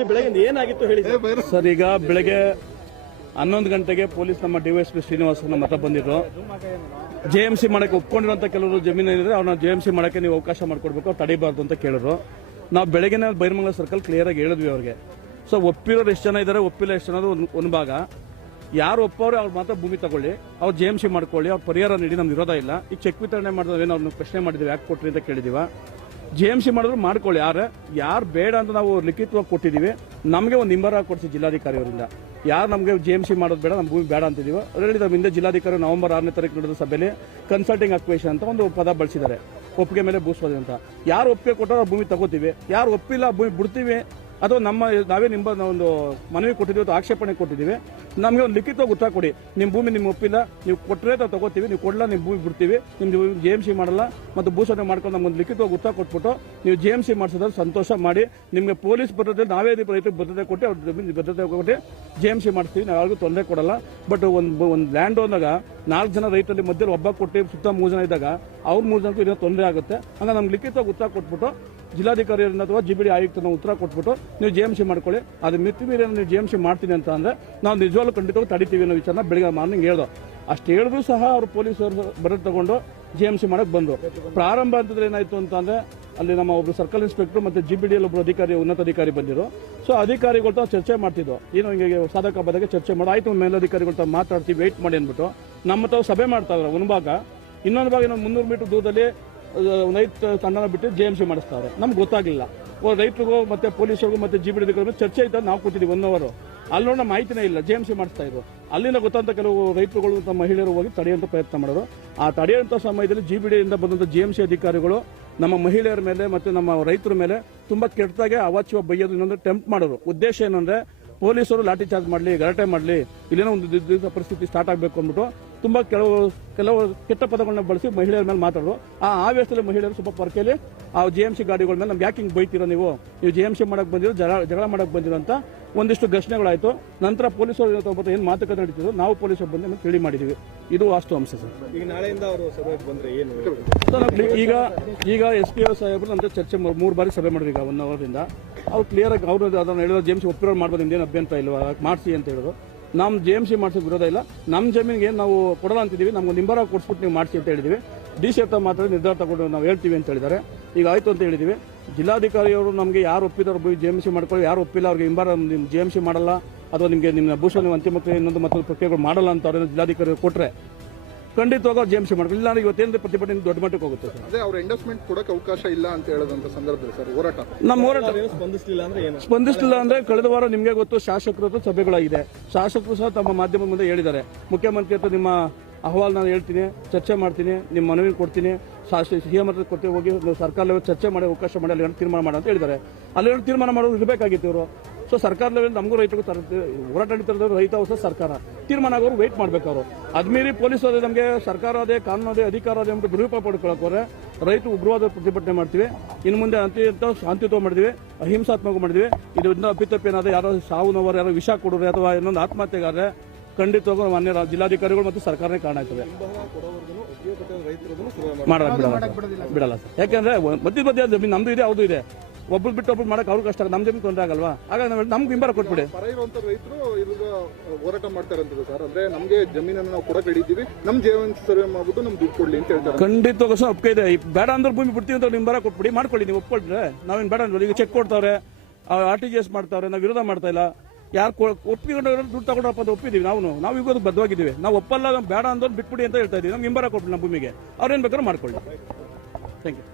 ಬೆಳಗ್ಗೆ ಏನಾಗಿತ್ತು ಹೇಳಿ ಸರ್. ಈಗ ಬೆಳಗ್ಗೆ 11 ಗಂಟೆಗೆ ಪೊಲೀಸ್ ನಮ್ಮ ಡಿವೈಎಸ್ಪಿ ಶ್ರೀನಿವಾಸನ ಮತ ಬಂದಿದ್ರು. ಜೆಎಂಸಿ ಮಾಡಕ್ಕೆ ಒಪ್ಕೊಂಡಿರುವಂತ ಕೆಲವರು ಜಮೀನು ಏನಿದ್ರೆ ಅವ್ರನ್ನ ಜೆಎಂಸಿ ಮಾಡಕ್ಕೆ ನೀವು ಅವಕಾಶ ಮಾಡಿಕೊಡ್ಬೇಕು, ಅವ್ರು ತಡಿಬಾರ್ದು ಅಂತ ಕೇಳಿದ್ರು. ನಾವು ಬೆಳಗ್ಗೆ ಬೈರಮಂಗಲ ಸರ್ಕಲ್ ಕ್ಲಿಯರ್ ಆಗಿ ಹೇಳಿದ್ವಿ ಅವ್ರಿಗೆ. ಸೊ ಒಪ್ಪಿರೋರು ಎಷ್ಟು ಜನ ಇದ್ದಾರೆ, ಒಪ್ಪಿಲ್ಲ ಎಷ್ಟು ಜನ ಒಂದು ಭಾಗ. ಯಾರು ಒಪ್ಪವ್ರೆ ಅವ್ರು ಮಾತ್ರ ಭೂಮಿ ತಗೊಳ್ಳಿ, ಅವ್ರು ಜೆಎಂಸಿ ಮಾಡ್ಕೊಳ್ಳಿ, ಅವ್ರ ಪರಿಹಾರ ನೀಡಿ, ನಮ್ಗೆ ವಿರೋಧ ಇಲ್ಲ. ಈಗ ಚೆಕ್ ವಿತರಣೆ ಮಾಡಿದ್ರೆ ಅವ್ರನ್ನ ಪ್ರಶ್ನೆ ಮಾಡಿದ್ವಿ, ಯಾಕೆ ಕೊಟ್ರಿ ಅಂತ ಕೇಳಿದೀವ. ಜೆಎಂಸಿ ಮಾಡಿದ್ರು ಮಾಡ್ಕೊಳ್ಳಿ, ಯಾರು ಬೇಡ ಅಂತ ನಾವು ಲಿಖಿತವಾಗಿ ಕೊಟ್ಟಿದ್ದೀವಿ. ನಮಗೆ ಒಂದು ನಿಂಬರ ಕೊಡಿಸಿ ಜಿಲ್ಲಾಧಿಕಾರಿ ಅವರಿಂದ, ಯಾರು ನಮಗೆ ಜೆಎಂಸಿ ಮಾಡೋದು ಬೇಡ, ನಮ್ಮ ಭೂಮಿ ಬೇಡ ಅಂತಿದ್ದೀವಿ. ಅದರಲ್ಲಿ ನಮ್ಮ ಹಿಂದೆ ಜಿಲ್ಲಾಧಿಕಾರಿ ನವೆಂಬರ್ 6ನೇ ತಾರೀಕು ನಡೆದ ಸಭೆಯಲ್ಲಿ ಕನ್ಸಲ್ಟಿಂಗ್ ಅಕ್ವೇಷನ್ ಅಂತ ಒಂದು ಪದ ಬಳಸಿದ್ದಾರೆ, ಒಪ್ಪಿಗೆ ಮೇಲೆ ಬೂಸ್ಬೋದು ಅಂತ. ಯಾರು ಒಪ್ಪಿಗೆ ಕೊಟ್ಟರೋ ಆ ಭೂಮಿ ತಗೋತೀವಿ, ಯಾರು ಒಪ್ಪಿಲ್ಲ ಭೂಮಿ ಬಿಡ್ತೀವಿ. ಅಥವಾ ನಾವೇ ನಿಮ್ಮ ಒಂದು ಮನವಿ ಕೊಟ್ಟಿದ್ದೀವಿ ಅಥವಾ ಆಕ್ಷೇಪಣೆ ಕೊಟ್ಟಿದ್ದೀವಿ, ನಮಗೆ ಒಂದು ಲಿಖಿತವಾಗಿ ಉತ್ತರ ಕೊಡಿ. ನಿಮ್ಮ ಭೂಮಿ ನಿಮ್ಮ ಒಪ್ಪಿಲ್ಲ, ನೀವು ಕೊಟ್ಟರೆ ನಾವು ತಗೋತೀವಿ, ನೀವು ಕೊಡಲ್ಲ ನಿಮ್ಮ ಭೂಮಿ ಬಿಡ್ತೀವಿ, ನಿಮ್ಮ ಜೆಎಂಸಿ ಮಾಡಲ್ಲ ಮತ್ತು ಭೂಸರಣೆ ಮಾಡ್ಕೊಂಡು ನಮ್ಗೊಂದು ಲಿಖಿತವಾಗಿ ಉತ್ತರ ಕೊಟ್ಬಿಟ್ಟು ನೀವು ಜೆಎಂಸಿ ಮಾಡಿಸಿದ್ರೆ ಸಂತೋಷ ಮಾಡಿ. ನಿಮಗೆ ಪೊಲೀಸ್ ಭದ್ರತೆ ನಾವೇ ರೈತರಿಗೆ ಭದ್ರತೆ ಕೊಟ್ಟು ಅವ್ರ ಜಮೀನು ಭದ್ರತೆ ಕೊಟ್ಟು ಜೆಎಂಸಿ ಮಾಡಿಸ್ತೀವಿ, ನಾವು ಯಾರಿಗೂ ತೊಂದರೆ ಕೊಡಲ್ಲ. ಬಟ್ ಒಂದು ಲ್ಯಾಂಡ್ ಓನಾಗ 4 ಜನ ರೈತರಲ್ಲಿ ಮಧ್ಯೆ ಒಬ್ಬ ಕೊಟ್ಟು ಸುತ್ತ 3 ಜನ ಇದ್ದಾಗ ಅವ್ರ 3 ಜನಕ್ಕೂ ಇದನ್ನ ತೊಂದರೆ ಆಗುತ್ತೆ. ಹಂಗ ನಮ್ಗೆ ಲಿಖಿತವಾಗಿ ಉತ್ತರ ಕೊಟ್ಬಿಟ್ಟು ಜಿಲ್ಲಾಧಿಕಾರಿಯವರಿಂದ ಅಥವಾ ಜಿಬಿಡಿ ಆಯುಕ್ತನ ಉತ್ತರ ಕೊಟ್ಬಿಟ್ಟು ನೀವು ಜೆಎಂಸಿ ಮಾಡ್ಕೊಳ್ಳಿ. ಅದು ಮಿತಿ ಮೀರಿ ನೀವು ಜೆಎಂಸಿ ಮಾಡ್ತೀನಿ ಅಂತ ಅಂದ್ರೆ ನಾವು ನಿಜವಾಗ್ಲೂ ಖಂಡಿತವಾಗಿ ತಡಿತೀವಿ ಅನ್ನೋ ವಿಚಾರನ ಬೆಳಗ್ಗೆ ಮಾರ್ನಿಂಗ್ ಹೇಳ್ದೋ. ಅಷ್ಟು ಹೇಳಿದ್ರು ಸಹ ಅವರು ಪೊಲೀಸರು ಬರೋದು ತಗೊಂಡು ಜೆಎಂಸಿ ಮಾಡಕ್ಕೆ ಬಂದರು. ಪ್ರಾರಂಭ ಅಂತಂದ್ರೆ ಏನಾಯ್ತು ಅಂತಂದ್ರೆ ಅಲ್ಲಿ ನಮ್ಮ ಒಬ್ರು ಸರ್ಕಲ್ ಇನ್ಸ್ಪೆಕ್ಟರ್ ಮತ್ತು ಜಿಬಿಡಿಯಲ್ಲಿ ಒಬ್ಬರು ಅಧಿಕಾರಿ, ಉನ್ನತ ಅಧಿಕಾರಿ ಬಂದಿರು. ಸೊ ಅಧಿಕಾರಿಗಳ್ತ ಚರ್ಚೆ ಮಾಡ್ತಿದ್ವು, ಏನು ಹಿಂಗೆ ಸಾಧಕ ಬಾಧಕ ಚರ್ಚೆ ಮಾಡಿ ಆಯ್ತು ಮೇಲಧಿಕಾರಿಗಳ್ತ ಮಾತಾಡ್ತೀವಿ, ವೆಯ್ಟ್ ಮಾಡಿ ಅಂದ್ಬಿಟ್ಟು ನಮ್ಮ ತಾವು ಸಭೆ ಮಾಡ್ತಾವ್ರೆ. ಒಂದು ಭಾಗ, ಇನ್ನೊಂದು ಭಾಗ 300 ಮೀಟರ್ ದೂರದಲ್ಲಿ ರೈತ ತಂಡನ ಬಿಟ್ಟು ಜೆಎಂಸಿ ಮಾಡಿಸ್ತಾರೆ. ನಮ್ಗೆ ಗೊತ್ತಾಗಲಿಲ್ಲ. ರೈತರಿಗೂ ಮತ್ತೆ ಪೊಲೀಸರಿಗೂ ಮತ್ತೆ ಜಿಬಿಡಿ ಅಧಿಕಾರಿಗೂ ಚರ್ಚೆ ಇದ್ದ ನಾವು ಕೊಟ್ಟಿದ್ದೀವಿ 1 ಅವರ್. ಅಲ್ಲಿ ನಮ್ಮ ಮಾಹಿತಿನೇ ಇಲ್ಲ, ಜೆಎಂಸಿ ಮಾಡಿಸ್ತಾ ಇದ್ರು. ಅಲ್ಲಿಂದ ಗೊತ್ತಂತ ಕೆಲವು ರೈತರುಗಳು ಮತ್ತು ಮಹಿಳೆಯರು ಹೋಗಿ ತಡೆಯುವಂತ ಪ್ರಯತ್ನ ಮಾಡಿದ್ರು. ಆ ತಡೆಯುವಂಥ ಸಮಯದಲ್ಲಿ ಜಿಬಿಡಿಯಿಂದ ಬಂದಂಥ ಜೆಎಂಸಿ ಅಧಿಕಾರಿಗಳು ನಮ್ಮ ಮಹಿಳೆಯರ ಮೇಲೆ ಮತ್ತು ನಮ್ಮ ರೈತರ ಮೇಲೆ ತುಂಬಾ ಕೆಟ್ಟದಾಗೆ ಅವಾಚ್ಯ ಬೈಯೋದು, ಇನ್ನೊಂದು ಟೆಂಪ್ಟ್ ಮಾಡೋದು. ಉದ್ದೇಶ ಏನಂದ್ರೆ ಪೊಲೀಸರು ಲಾಠಿ ಚಾರ್ಜ್ ಮಾಡಲಿ, ಗಲಾಟೆ ಮಾಡಲಿ, ಇಲ್ಲೇನೋ ಒಂದು ಪರಿಸ್ಥಿತಿ ಸ್ಟಾರ್ಟ್ ಆಗಬೇಕು ಅಂದ್ಬಿಟ್ಟು ತುಂಬಾ ಕೆಲವು ಕೆಟ್ಟ ಪದಗಳನ್ನ ಬಳಸಿ ಮಹಿಳೆಯರ ಮೇಲೆ ಮಾತಾಡೋದು. ಆ ಆವೇಶದಲ್ಲಿ ಮಹಿಳೆಯರು ಸ್ವಲ್ಪ ಪರ್ಕೆಯಲ್ಲಿ ಆ ಜೆಎಂಸಿ ಗಾಡಿಗಳ ಮೇಲೆ ನಮ್ಗೆ ಯಾಕೆ ಹಿಂಗೆ ಬೈತೀರೋ, ನೀವು ಜೆಎಂಸಿ ಮಾಡಕ್ ಬಂದಿರೋ, ಜಗಳ ಮಾಡಕ್ ಬಂದಿರೋ ಅಂತ ಒಂದಿಷ್ಟು ಘರ್ಷಣೆಗಳಾಯ್ತು. ನಂತರ ಪೊಲೀಸರು ಏನು ಮಾತುಕತೆ ನಡೀತಿದ್ರು, ನಾವು ಪೊಲೀಸರು ಬಂದು ತಿಳಿ ಮಾಡಿದೀವಿ. ಇದು ವಾಸ್ತವಾಂಶ ಸರ್. ಈಗ ನಾಳೆಯಿಂದ ಅವರು ಸಭೆಗೆ ಬಂದ್ರೆ ಏನು ಈಗ SP ಸಾಹೇಬರು ನಮ್ಮ ಚರ್ಚೆ 3 ಬಾರಿ ಸಭೆ ಮಾಡಿದ್ರು. ಈಗ 1 ಅವರಿಂದ ಅವ್ರು ಕ್ಲಿಯರ್ ಆಗಿ ಅವರು ಅದನ್ನು ಹೇಳಿದ್ರು, ಜೆಎಂಸಿ ಒಪ್ಪಿರೋರು ಮಾಡ್ಬೋದು, ನಿಮ್ದೇನು ಅಭ್ಯಂತರ ಇಲ್ವಾ, ಮಾಡಿಸಿ ಅಂತ ಹೇಳಿದ್ರು. ನಮ್ಮ ಜೆಎಂಸಿ ಮಾಡಿಸೋಕೆ ವಿರೋಧ ಇಲ್ಲ, ನಮ್ಮ ಜಮೀನಿಗೆ ನಾವು ಕೊಡಲ್ಲ ಅಂತಿದ್ದೀವಿ, ನಮ್ಗೆ ನಿಂಬರ ಕೊಡ್ಸ್ಬಿಟ್ಟು ನೀವು ಮಾಡಿಸಿ ಅಂತ ಹೇಳಿದ್ವಿ. DC ಹತ್ರ ಮಾತ್ರ ನಿರ್ಧಾರ ತಗೊಂಡು ನಾವು ಹೇಳ್ತೀವಿ ಅಂತ ಹೇಳಿದ್ದಾರೆ. ಈಗ ಆಯ್ತು ಅಂತ ಹೇಳಿದ್ವಿ. ಜಿಲ್ಲಾಧಿಕಾರಿಯವರು ನಮಗೆ ಯಾರು ಒಪ್ಪಿದವ್ರು ಜೆಎಂಸಿ ಮಾಡ್ಕೊಳ್ಳಿ, ಯಾರು ಒಪ್ಪಿಲ್ಲ ಅವ್ರಿಗೆ ನಿಂಬರ ಜೆಎಂಸಿ ಮಾಡಲ್ಲ ಅಥವಾ ನಿಮಗೆ ನಿಮ್ಮ ಭೂಷಣ ಅಂತಿಮ ಇನ್ನೊಂದು ಮತ್ತೊಂದು ಪ್ರಕ್ರಿಯೆಗಳು ಮಾಡಲ್ಲ ಅಂತ ಅವ್ರನ್ನ ಜಿಲ್ಲಾಧಿಕಾರಿ ಕೊಟ್ಟರೆ ಖಂಡಿತವಾಗ ಜೆಎಂಸಿ ಮಾಡ್ಕೊಳ್ಳಿ. ಇಲ್ಲ ಇವತ್ತೇನು ಪ್ರತಿಭಟನೆ ದೊಡ್ಡ ಮಟ್ಟಕ್ಕೆ ಹೋಗುತ್ತೆ ಸರ್. ಅದೇ ಅವ್ರ ಎಂಡೋಸ್ಮೆಂಟ್ ಕೊಡಕ್ಕೆ ಅವಕಾಶ ಇಲ್ಲ ಅಂತ ಹೇಳೋದಂತ ಸಂದರ್ಭದಲ್ಲಿ ಸರ್ ಹೋರಾಟ ನಮ್ಮ ಹೋರಾಟ ಸ್ಪಂದಿಸಲಿಲ್ಲ ಅಂದ್ರೆ ಕಳೆದ ವಾರ ನಿಮಗೆ ಗೊತ್ತು, ಶಾಸಕರ ಸಭೆಗಳಾಗಿದೆ. ಶಾಸಕರು ಸಹ ತಮ್ಮ ಮಾಧ್ಯಮದ ಮುಂದೆ ಹೇಳಿದ್ದಾರೆ, ಮುಖ್ಯಮಂತ್ರಿ ಹತ್ರ ನಿಮ್ಮ ಅಹವಾಲು ನಾನು ಹೇಳ್ತೀನಿ, ಚರ್ಚೆ ಮಾಡ್ತೀನಿ, ನಿಮ್ಮ ಮನವಿ ಕೊಡ್ತೀನಿ, CM ಹತ್ರ ಕೊಟ್ಟು ಹೋಗಿ ಸರ್ಕಾರ ಲೆವೆಲ್ ಚರ್ಚೆ ಮಾಡಿ ಅವಕಾಶ ಮಾಡಿ ಅಲ್ಲಿ ತೀರ್ಮಾನ ಮಾಡಿ ಅಂತ ಹೇಳಿದ್ದಾರೆ. ಅಲ್ಲಿ ತೀರ್ಮಾನ ಮಾಡೋದು ಇರಬೇಕಾಗಿತ್ತು ಇವರು. ಸೊ ಸರ್ಕಾರ ಲೆವೆಲ್ ನಮಗೂ ರೈತರಿಗೂ ಹೋರಾಟ ನಡೀತಿರೋದು, ರೈತ ಹೊಸ ಸರ್ಕಾರ ತೀರ್ಮಾನ ಆಗೋರು ವೆಯ್ಟ್ ಮಾಡ್ಬೇಕು. ಅವರು ಅದ್ಮೀರಿ ಪೊಲೀಸರು ನಮಗೆ ಸರ್ಕಾರ ಅದೇ, ಕಾನೂನು ಅದೇ, ಅಧಿಕಾರ ಅದೇ ಅಂತ ದುರುಪಯೋಗ ಪಡ್ಕೊಳ್ಳೋಕೋರೆ ರೈತರು ಉಗ್ರವಾದ ಪ್ರತಿಭಟನೆ ಮಾಡ್ತೀವಿ. ಇನ್ನು ಮುಂದೆ ಶಾಂತಿಯುತ ಮಾಡಿದ್ವಿ, ಅಹಿಂಸಾತ್ಮಕ ಮಾಡಿದ್ವಿ. ಇದು ಅಪ್ಪಿತಪ್ಪೇನಾದ್ರೆ ಯಾರೋ ಸಾವು ನೋವರು, ಯಾರೋ ವಿಷ ಕೊಡೋರು ಅಥವಾ ಇನ್ನೊಂದು ಆತ್ಮಹತ್ಯೆಗಾದ್ರೆ ಖಂಡಿತವಾಗೂ ಮಾನ್ಯ ಜಿಲ್ಲಾಧಿಕಾರಿಗಳು ಮತ್ತು ಸರ್ಕಾರನೇ ಕಾರಣ ಆಗ್ತದೆ. ಬಿಡಲ್ಲ ಸರ್, ಯಾಕಂದ್ರೆ ಮಧ್ಯ ಜಮೀನು ನಮ್ದು ಇದೆ, ಅವ್ರದ್ದು ಇದೆ. ಒಬ್ರು ಬಿಟ್ಟು ಒಬ್ರು ಮಾಡಕ್ಕೆ ಅವ್ರಿಗೆ ಕಷ್ಟ, ನಮ್ಮ ಜಮೀನು ತೊಂದರೆ ಆಗಲ್ವಾ? ಹಾಗಾಗಿ ನಮ್ಗೆ ಹಿಂಬರ ಕೊಟ್ಬಿಡಿ. ರೈತರು ಹೋರಾಟ ಮಾಡ್ತಾರೆ ಸರ್. ಅಂದ್ರೆ ನಮಗೆ ಜಮೀನನ್ನು ನಾವು ಕೊಡಕ್ಕೆ ಹಿಡಿದೀವಿ, ನಮ್ ಜೀವನ ಸರ್ವೆ ಮಾಡ್ಬಿಟ್ಟು ನಮ್ಗೆ ದುಡ್ಡು ಕೊಡ್ಲಿ ಅಂತ ಹೇಳ್ತಾರೆ. ಖಂಡಿತವಾಗೂ ಸಹ ಒಪ್ಪಿಗೆ ಇದೆ. ಬೇಡ ಅಂದ್ರೆ ಭೂಮಿ ಬಿಡ್ತೀವಿ ಅಂತ ಹಿಂಬರ ಕೊಟ್ಬಿಡಿ, ಮಾಡ್ಕೊಳ್ಳಿ. ನೀವು ಒಪ್ಕೊಳ್ರೆ ನಾವೇನು ಬೇಡ ಅಂದ್ರೆ ಈಗ ಚೆಕ್ ಕೊಡ್ತಾವ್ರೆ, RTGS ಮಾಡ್ತಾವ್ರೆ, ನಾವು ವಿರೋಧ ಮಾಡ್ತಾ ಇಲ್ಲ. ಯಾರು ಒಪ್ಪಿಕೊಂಡು ದುಡ್ಡು ತಗೊಂಡ್ರಪ್ಪ ಅಂತ ಒಪ್ಪಿದೀವಿ. ನಾವು ಈಗ ಬದ್ಧವಾಗಿದ್ದೀವಿ. ನಾವು ಒಪ್ಪಲ್ಲ, ಬೇಡ ಅಂದ್ರೆ ಬಿಟ್ಬಿಡಿ ಅಂತ ಹೇಳ್ತಾ ಇದೀವಿ. ನಮ್ಗೆ ಹಿಂಬರ ಕೊಟ್ಬಿಡಿ ನಮ್ಮ ಭೂಮಿಗೆ, ಅವ್ರೇನ್ ಬೇಕಾದ್ರೂ ಮಾಡ್ಕೊಳ್ಳಿ. Thank you.